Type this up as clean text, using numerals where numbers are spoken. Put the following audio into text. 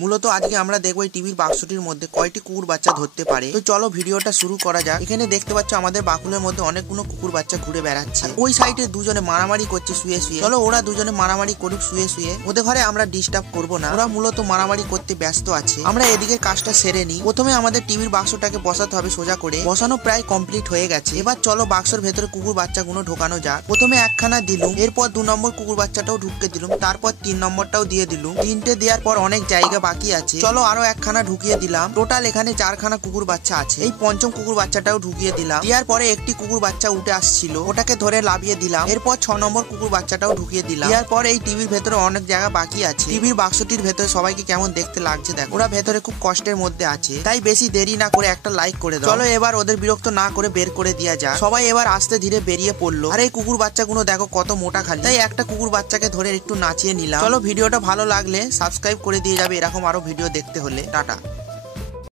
মূলত আজকে আমরা দেখবো এই টিভির বাক্সটির মধ্যে কয়টি কুকুর বাচ্চা ধরতে পারে। তো চলো ভিডিওটা শুরু করা যাক। এখানে দেখতে পাচ্ছ আমাদের বাকুলের মধ্যে অনেকগুলো কুকুর বাচ্চা ঘুরে বেড়াচ্ছে। ওই সাইডে দুজনে মারামারি করছে শুয়ে শুয়ে। চলো ওরা দুজনে মারামারি করুক শুয়ে শুয়ে, ওদের ঘরে আমরা ডিস্টার্ব করবো না। ওরা মূলত মারামারি করতে ব্যস্ত আছে। আমরা এদিকে কাজটা সেরে নিই। প্রথমে আমাদের টিভির বাক্সটাকে বসাতে হবে সোজা করে। বসানো প্রায় কমপ্লিট হয়ে গেছে। এবার চলো বাক্সের ভেতরে কুকুর বাচ্চাগুলো ঢোকানো যাক। প্রথমে একখানা দিলুম, এরপর 2 নম্বর কুকুর বাচ্চাটাও ঢুকতে দিলুম, তারপর 3 নম্বরটাও দিয়ে দিলুম। 3টে দেওয়ার পর অনেক জায়গা বাকি আছে। চলো আরো একখানা ঢুকিয়ে দিলাম। টোটাল এখানে 4খানা কুকুর বাচ্চা আছে। এই পঞ্চম কুকুর বাচ্চাটাও ঢুকিয়ে দিলাম। দেওয়ার পরে একটি কুকুর বাচ্চা উঠে আসছিল, ওটাকে ধরে লাভিয়ে দিলাম। এরপর 6 নম্বর কুকুর বাচ্চাটাও ঢুকিয়ে দিলাম। দেওয়ার পরে এই টিভির ভেতরে অনেক জায়গা বাকি আছে। টিভির বাক্সটির ভেতরে সবাইকে কেমন দেখতে লাগছে দেখো। ওরা ভেতরে খুব কষ্টের মধ্যে আছে, তাই বেশি দেরি না করে একটা লাইক করে দাও। চলো এবার ওদের বিরক্ত না করে বের করে দেওয়া যাক। সবাই এবার আস্তে ধীরে বেরিয়ে পড়লো। আর এই কুকুর বাচ্চাগুলো দেখো কত মোটা খালি, তাই একটা কুকুর বাচ্চাকে ধরে একটু নাচিয়ে নিলাম। চলো ভিডিওটা ভালো লাগলে সাবস্ক্রাইব করে দিয়ে যাবে এরকম আরো ভিডিও দেখতে হলে। টাটা।